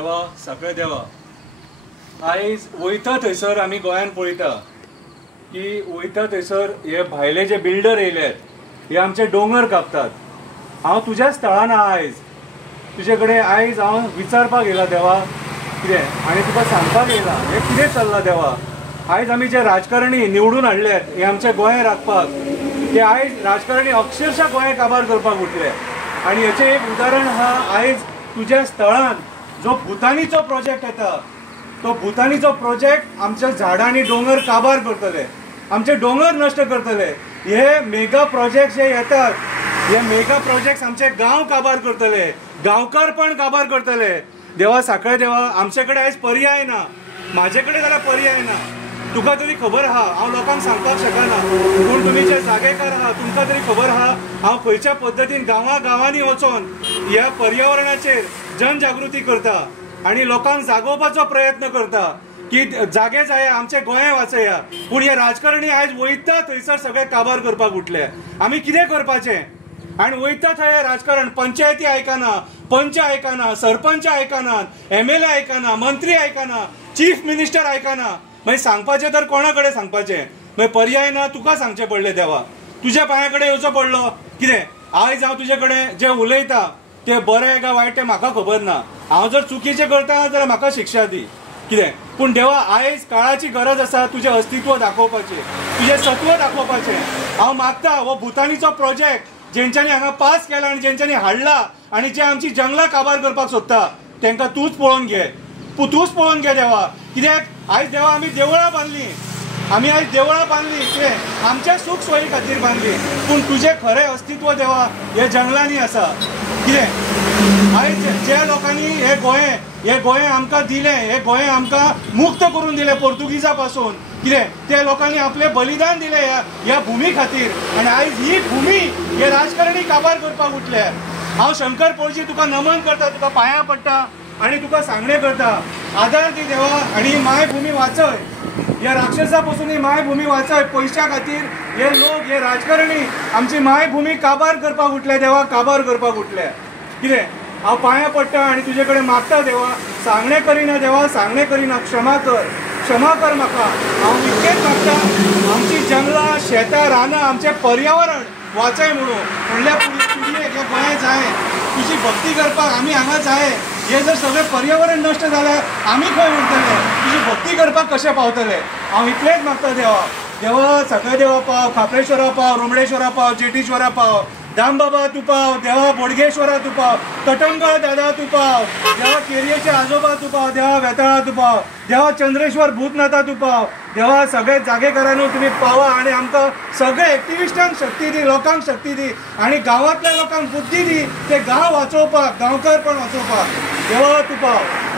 देवा सगळे देवा आयज वयता थंयसर आमी गोंयान पळयता की वयता थंयसर हे भायले जे बिल्डर येयल्यात हे आमचे दोंगर कापतात। हांव तुज्या स्थळान आयज तुजे कडेन आयज हांव विचारपाक येयला देवा कितें आनी तुका सांगपाक येयला हे कितें चल्लां देवा। आयज आमी जे राजकारणी निवडून हाडल्यात हे आमचे गोंय राखपाक ते आयज राजकारणी अक्षरशः गोंय काबार करपाक उठले आनी हेचें एक उदाहरण आहा आयज तुज्या स्थळान जो भुतानीचो प्रोजेक्ट येता तो भुतानीचो प्रोजेक्ट आमच्या झाडांनी डोंगर काबार करतले आमचे डोंगर नष्ट करतले। हे मेगा प्रोजेक्ट जे येतात हे मेगा प्रोजेक्ट आमचे गांव काबार करतले गांवकार पण काबार करतले। देवा साखळे देवा आमचे कडेन आयज पर्याय ना म्हाजे कडेन जाल्यार पर्याय ना। तुका तरी खबर आहा हांव लोकांक सांगपाक शकना पूण तुमी जे जागेकार आहा तुमकां तरी खबर आहा हांव खंयच्या पद्दतीन गांवांनी वचोन ह्या पर्यावरणाचेर जनजागृती करता आनी लोकांक जागोवपाचो प्रयत्न करता की जागे जाय आमचे गोंय वाचया। पूण हे राजकारणी आयज वयता थंयसर सगळे काबार करपाक उठले। आमी कितें करपाचें आनी वयता थंय राजकारण पंचायती आयकना पंच आयकना सरपंच आयकनात एमएलए आयकना मंत्री आयकना चीफ मिनिस्टर आयकना। मागीर सांगपाचें तर कोणा कडेन सांगपाचें मागीर पर्याय ना तुका सांगचें पडलें देवा तुज्या पांया कडेन येवचो पडलो। कितें आयज हांव तुजे कडेन जे उलयता ते बरें काय वायट तें म्हाका खबर ना। हांव जर चुकीचें करता जाल्यार म्हाका शिक्षा दी कितें पूण देवा आयज काळाची गरज आसा तुजें अस्तित्व दाखोवपाचें तुजें सत्व दाखोवपाचें। हांव मागता हो भुतानीचो प्रोजेक्ट जेंच्यांनी हांगा पास केला आनी जेंच्यांनी हाडला आनी जे आमची जंगलां काबार करपाक सोदता तांकां तूंच पळोवन घे तूंच पळोवन घे देवा। कित्याक आयज देवा आमी देवळां बांदलीं आमी आयज देवळां बांदलीं कितें आमच्या सूख सोयी खातीर बांदलीं पूण तुजें खरें अस्तित्व देवा हे जंगलांनी आसा। कितें आयज ज्या लोकांनी हे गोंय आमकां दिलें हे गोंय आमकां मुक्त करून दिलें पोर्तुगीजां पासून कितें त्या लोकांनी आपलें बलिदान दिलें ह्या भुमी खातीर आनी आयज ही भुमी हे राजकारणी काबार करपाक उठले। हांव शंकर पळजी तुका नमन करता तुका पांयां पडटा आनी तुका सांगणें करता आदार दी देवा आनी मायभूमी वाचय ह्या राक्षसा पासून ही मायभूमी वाचय। पयशा खातीर हे लोक हे राजकारणी आमची मायभूमी काबार करपाक उठले देवा काबार करपाक उठले। कितें हांव पांयां पडटा आनी तुजे कडेन मागता देवा सांगणें करिना देवा सांगणें करिना क्षमा कर म्हाका। हांव इतकेंच मागता आमची जंगलां शेतां रानां आमचें पर्यावरण वाचय म्हणून फुडल्या पिळगेक हे गोंय जाय तुजी भक्ती करपाक आमी हांगा जाय। हे जर सगळें पर्यावरण नश्ट जाल्यार आमी खंय उरतले तुजी भक्ती करपाक कशें पावतले। हांव इतलेंच मागता देवा सगळे देवा पाव खापरेश्वरा पाव रुमडेश्वरा पाव जेटीश्वरा पाव दामबाबा तूं पाव देवा बोडगेश्वरा तूं पाव तटंगळ दादा तूं पाव देवा केरयेचे आजोबा तूं पाव देवा वेताळा तूं पाव देवा चंद्रेश्वर भूतनाथा तूं पाव देवा सगळे जागेकारांनी तुमी पावा आनी आमकां सगळे एक्टिविस्टांक शक्ती दी लोकांक शक्ती दी आनी गांवांतल्या लोकांक बुद्धी दी ते गांव वाचोवपाक गांवकारपण वाचोवपाक देवा तूं पाव।